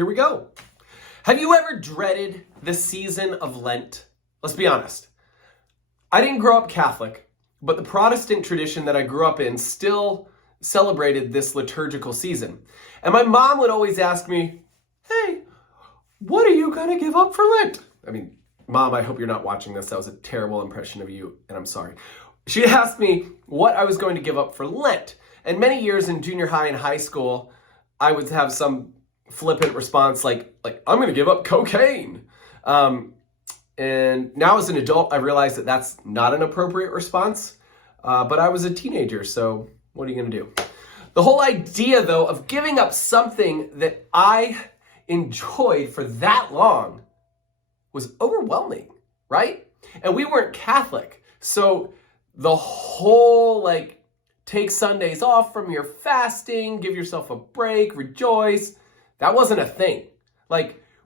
here we go. Have you ever dreaded the season of Lent? Let's be honest. I didn't grow up Catholic, but the Protestant tradition that I grew up in still celebrated this liturgical season. And my mom would always ask me, hey, what are you going to give up for Lent? I mean, Mom, I hope you're not watching this. That was a terrible impression of you, and I'm sorry. She'd ask me what I was going to give up for Lent. And many years in junior high and high school, I would have some flippant response like I'm going to give up cocaine. And now as an adult, I realize that that's not an appropriate response. But I was a teenager, so what are you going to do? The whole idea, though, of giving up something that I enjoyed for that long was overwhelming, right? And we weren't Catholic. So the whole, take Sundays off from your fasting, give yourself a break, rejoice, that wasn't a thing.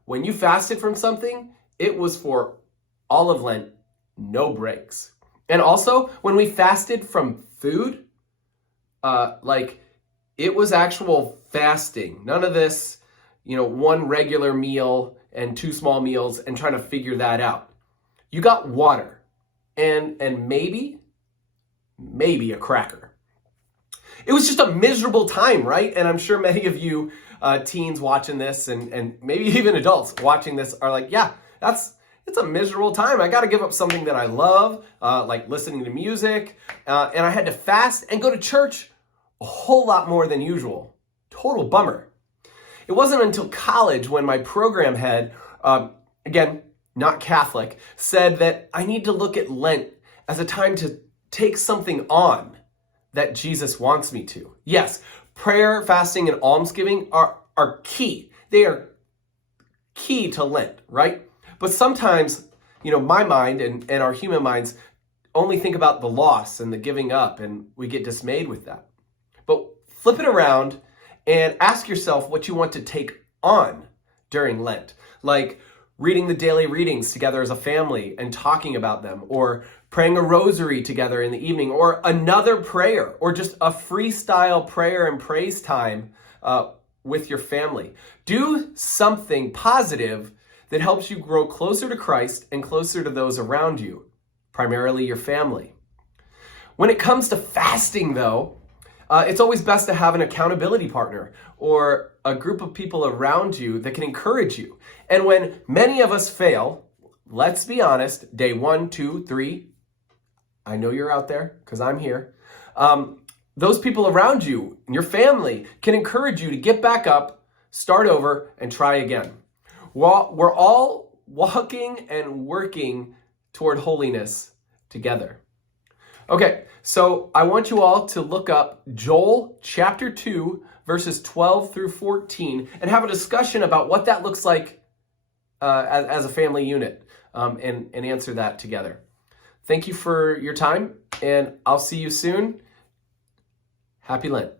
When you fasted from something, it was for all of Lent, no breaks. And also, when we fasted from food, it was actual fasting. None of this, one regular meal and 2 small meals and trying to figure that out. You got water and maybe a cracker. It was just a miserable time, right? And I'm sure many of you teens watching this and maybe even adults watching this are like, yeah, it's a miserable time. I got to give up something that I love, like listening to music. And I had to fast and go to church a whole lot more than usual. Total bummer. It wasn't until college when my program head, again, not Catholic, said that I need to look at Lent as a time to take something on that Jesus wants me to. Yes, prayer, fasting, and almsgiving are key. They are key to Lent, right? But sometimes, my mind and our human minds only think about the loss and the giving up, and we get dismayed with that. But flip it around and ask yourself what you want to take on during Lent, like reading the daily readings together as a family and talking about them, or praying a rosary together in the evening, or another prayer, or just a freestyle prayer and praise time with your family. Do something positive that helps you grow closer to Christ and closer to those around you, primarily your family. When it comes to fasting, though, it's always best to have an accountability partner or a group of people around you that can encourage you. And when many of us fail, let's be honest, day 1, 2, 3, I know you're out there because I'm here. Those people around you and your family can encourage you to get back up, start over, and try again. We're all walking and working toward holiness together. Okay, so I want you all to look up Joel chapter 2, verses 12 through 14, and have a discussion about what that looks like as a family unit, and answer that together. Thank you for your time, and I'll see you soon. Happy Lent.